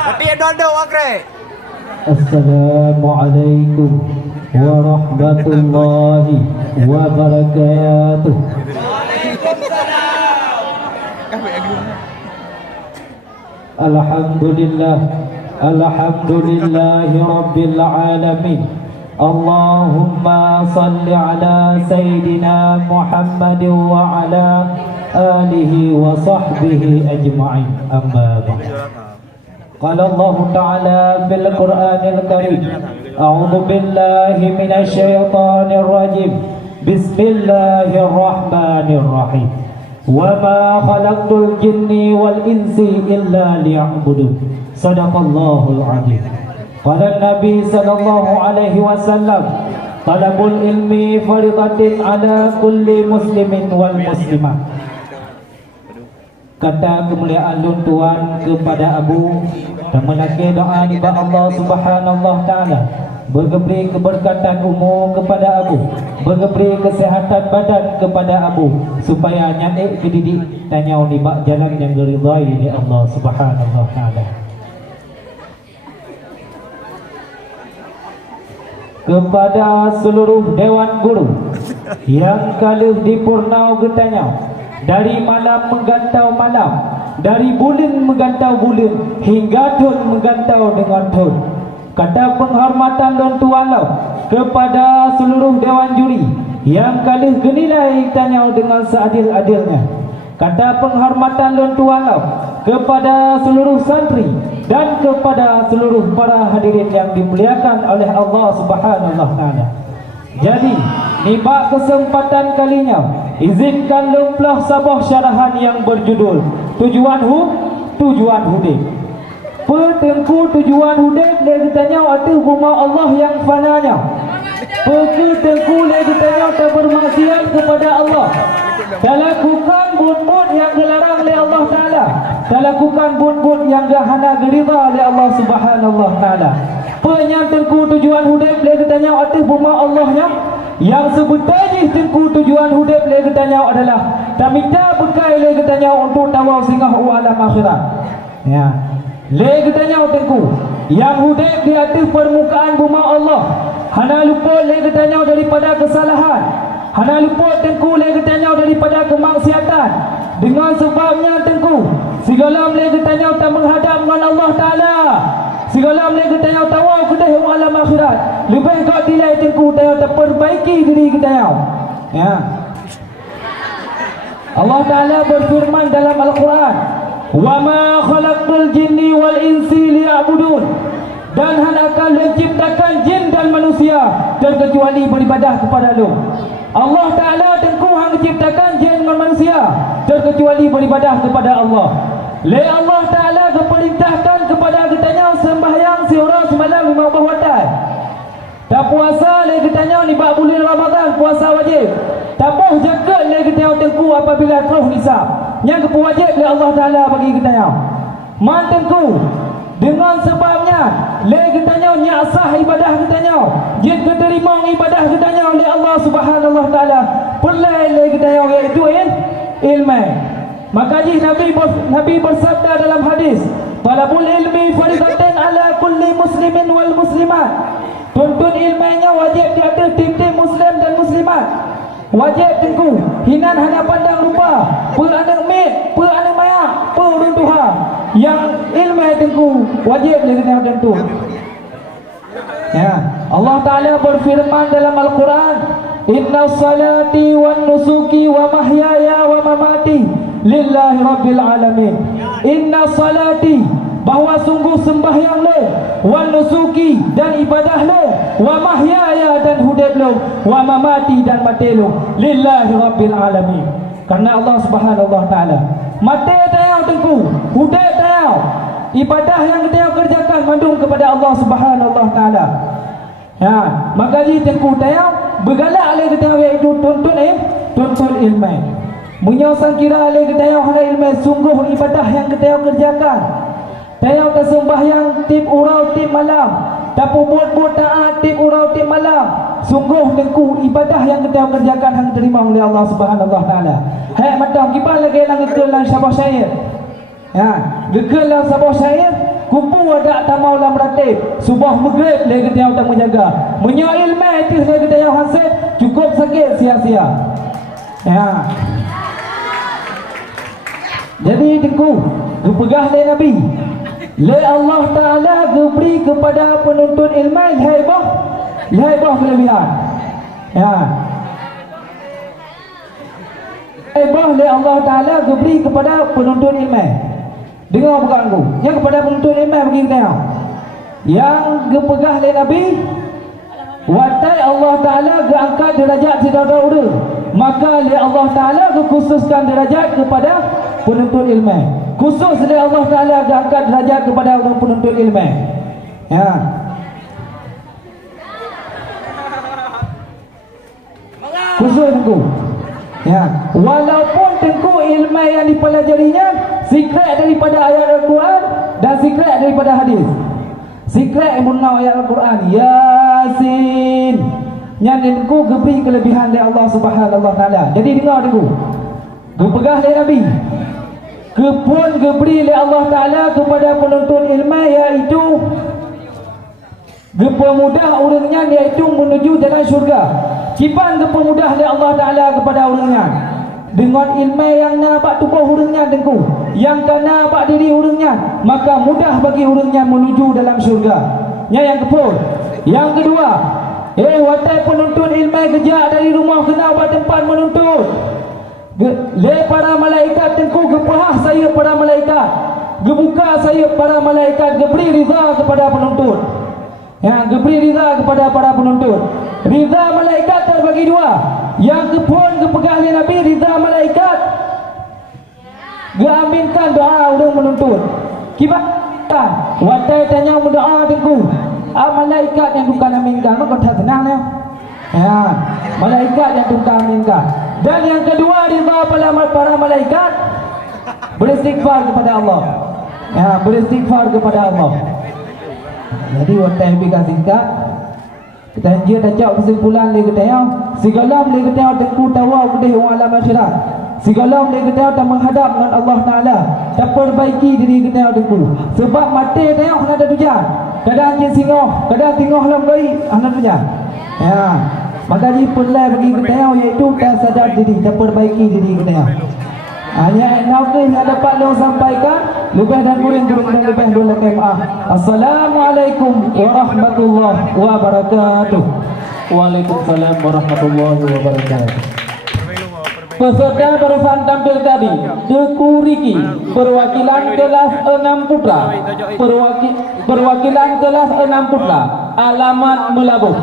Tapi ada wakre. Assalamualaikum warahmatullahi wabarakatuh. Alhamdulillah, alhamdulillahi rabbil alamin. Allahumma salli ala Sayyidina Muhammad wa ala alihi wa sahbihi ajma'in. Amma ba'd. Qala Allah Ta'ala fil Qur'anil Karim, a'udzu billahi minasy syaithanir rajim. Bismillahirrahmanirrahim. Wa ma khalaqtul jinni wal insi illa liya'budun. Shadaqallahul 'azim. Qala Nabi sallallahu alaihi wasallam, talabul ilmi fardhatun ala kulli muslimin wal muslimah. Kata kemuliaan Lun Tuan kepada Abu dan melaki doa kepada Allah Subhanahu wa taala, bergeberi keberkatan umur kepada Abu, bergeberi kesehatan badan kepada Abu, supaya nyadik kedidik tanya ni bak jalan yang diridai oleh Allah Subhanahu wa taala. Kepada seluruh dewan guru yang kalih dipurnau getanya, dari malam menggantau malam, dari bulan menggantau bulan, hingga tun menggantau dengan tun. Kata penghormatan Lun Tuan kepada seluruh dewan juri yang kalih genilai tanya dengan seadil-adilnya. Kata penghormatan Lun Tuan kepada seluruh santri dan kepada seluruh para hadirin yang dimuliakan oleh Allah Subhanahu wa taala. Jadi, nibak kesempatan kalinya, izinkan lumplah sebuah syarahan yang berjudul Tujuan Hudik. Petengku tujuan hudik dia ditanya waktu rumah Allah yang fananya. Petengku dia ditanya tak bermaksiat kepada Allah. Tak lakukan bun-bun yang dilarang oleh Allah Ta'ala. Tak lakukan bun-bun yang dihana gerida oleh Allah Subhanahu wa Ta'ala. Penyantengku tujuan hudik dia ditanya waktu rumah Allahnya. Yang sebetulnya tengku tujuan hudik dia ditanya adalah tak minta bekal dia ditanya untuk tawau singah alam akhirat. Ya. Le ditanya tengku yang hudik di atas permukaan bumi Allah, hana lupa le ditanya daripada kesalahan, hana lupa tengku le ditanya daripada kemaksiatan. Dengan sebabnya tengku segala le ditanya tak menghadap dengan Allah Taala, segala le ditanya tawau kedah alam akhirat. Lebih kau nilai tengku tanya tak perbaiki diri kita ya. Allah Taala berfirman dalam Al-Quran, wa ma khalaqtul jinni wal insi liya'budun, dan hendakkah menciptakan jin dan manusia terkecuali beribadah kepada lu. Allah Ta'ala tengku hang menciptakan jin dan manusia terkecuali beribadah kepada Allah. Le Allah Ta'ala keperintahkan kepada kitanya sembahyang seorang semalam 50 waktu. Tak puasa le kitanya ni bab bulan Ramadan puasa wajib. Tak boh jaga le kitanya tengku apabila terus nisab. Yang kewajib oleh Allah Ta'ala bagi kita yang mantengku dengan sebabnya le kitanya nyasah ibadah kitanya, jin keterima ibadah kitanya oleh Allah Subhanahu wa Ta'ala. Perlai le kitanya iaitu ilmu. Maka Nabi bersabda dalam hadis, talabul ilmi fardhatun ala kulli muslimin wal muslimat. Tuntut ilmunya wajib di atas tiap-tiap muslim dan muslimat. Wajib tengku hinan hanya pandang rupa, peranak mit, peranak mayak, peruntuha. Yang ilmu tengku wajib dia kena tentu. Ya, Allah Taala berfirman dalam Al-Quran, inna salati wan nusuki wa mahyaya wa mamati lillahi rabbil alamin. Inna salati, bahawa sungguh sembahyang le, wan nusuki dan ibadah le, wa mahyaya dan hudib le, wa mamati dan mati le, lillahi rabbil alamin. Karena Allah Subhanahu wa Ta'ala. Mati tayau tengku, hudib tayau, ibadah yang kita kerjakan mandung kepada Allah Subhanahu wa Ta'ala. Ya, maka ji tengku tayau bergalak le kita iaitu tuntun ilmu. Menyosang kira le kita hana ilmu, sungguh ibadah yang kita kerjakan. Tayau tersembahyang tip urau tip malam, tapu buat taat tip urau tip malam. Sungguh tengku ibadah yang kita kerjakan yang diterima oleh Allah Subhanahu wa Ta'ala. Hai macam kita lagi langit ke lang syabah syair. Ya, gekelah sabah syair kupu ada tamau lam ratib subah maghrib lagi dia tak menjaga menyo ilmu itu lagi dia hasil cukup sakit sia-sia. Ya. Jadi tengku gepegah le Nabi le Allah Taala beri kepada penuntut ilmu haibah kelebihan. Ya. Haibah le Allah Taala beri kepada penuntut ilmu. Dengar bukan aku. Yang kepada penuntut ilmu bagi kita. Yang gepegah le Nabi watai Allah Taala angkat derajat tidak tahu. Maka le Allah Taala khususkan derajat kepada penuntut ilmu. Khusus le Allah Taala angkat derajat kepada orang penuntut ilmu. Ya. Khusus aku. Ya, walaupun tengku ilmu yang dipelajarinya secret daripada ayat Al-Quran dan secret daripada hadis. Secret yang benar ayat Al-Quran Yasin yang tengku geberi kelebihan dari Allah Subhanahu Wa Taala. Jadi dengar tengku. Gepegah dari Nabi. Kepun geberi oleh Allah Taala kepada penuntut ilmu iaitu gepemudah orangnya iaitu menuju jalan syurga. Kipan gepemudah oleh Allah Taala kepada orangnya dengan ilmu yang nampak tubuh orangnya tengku, yang kena nampak diri orangnya, maka mudah bagi orangnya menuju dalam syurga. Yang kepun. Yang kedua, watai penuntut ilmu kejak dari rumah kena buat tempat menuntut. Le para malaikat tengku gepahah saya para malaikat, gebuka saya para malaikat, geberi riza kepada penuntut. Ya, geberi riza kepada para penuntut. Riza malaikat terbagi dua. Yang kepun gepegah oleh Nabi riza malaikat. Geaminkan doa orang menuntut. Kita watai tanya berdoa tengku. Malaikat yang bukan aminkan maka tak tenang ya. Ya, malaikat yang bukan aminkan. Dan yang kedua riza para malaikat beristighfar kepada Allah. Ya, beristighfar kepada Allah. Jadi watai bikin singkat. Kita dia dah cak kesimpulan dia kata yang segala dia kata tengku tawa kedih orang alam akhirat. Segala dia kata tak menghadap dengan Allah Taala, tak perbaiki diri kita tengku. Sebab mati dia kena ada tujuan. Kadang dia singoh, kadang tengok lam baik, ana tujuan. Ya. Maka dia perlu bagi kita iaitu tak sadar diri, tak perbaiki diri kita. Hanya nak yang dapat lo sampaikan lebih dan kurang lebih dulu maaf. Assalamualaikum warahmatullahi wabarakatuh. Waalaikumsalam warahmatullahi wabarakatuh. Peserta barusan tampil tadi Teku Riki perwakilan kelas 6 putra. Perwakilan kelas 6 putra. Alamat Melabuh.